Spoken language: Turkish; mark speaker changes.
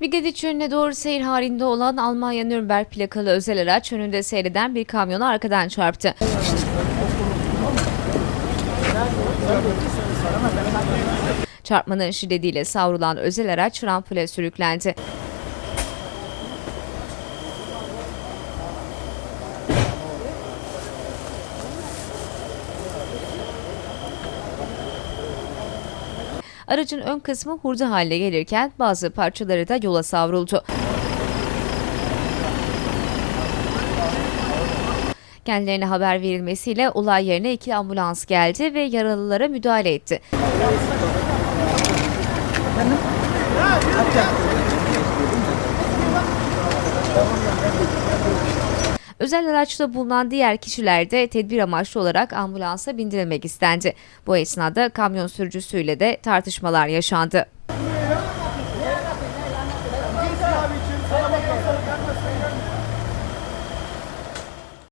Speaker 1: Vigadiç yönüne doğru seyir halinde olan Almanya Nürnberg plakalı özel araç önünde seyreden bir kamyonu arkadan çarptı. Çarpmanın şiddetiyle savrulan özel araç rampule sürüklendi. Aracın ön kısmı hurda haline gelirken bazı parçaları da yola savruldu. Kendilerine haber verilmesiyle olay yerine iki ambulans geldi ve yaralılara müdahale etti. Özel araçta bulunan diğer kişiler de tedbir amaçlı olarak ambulansa bindirilmek istendi. Bu esnada kamyon sürücüsüyle de tartışmalar yaşandı.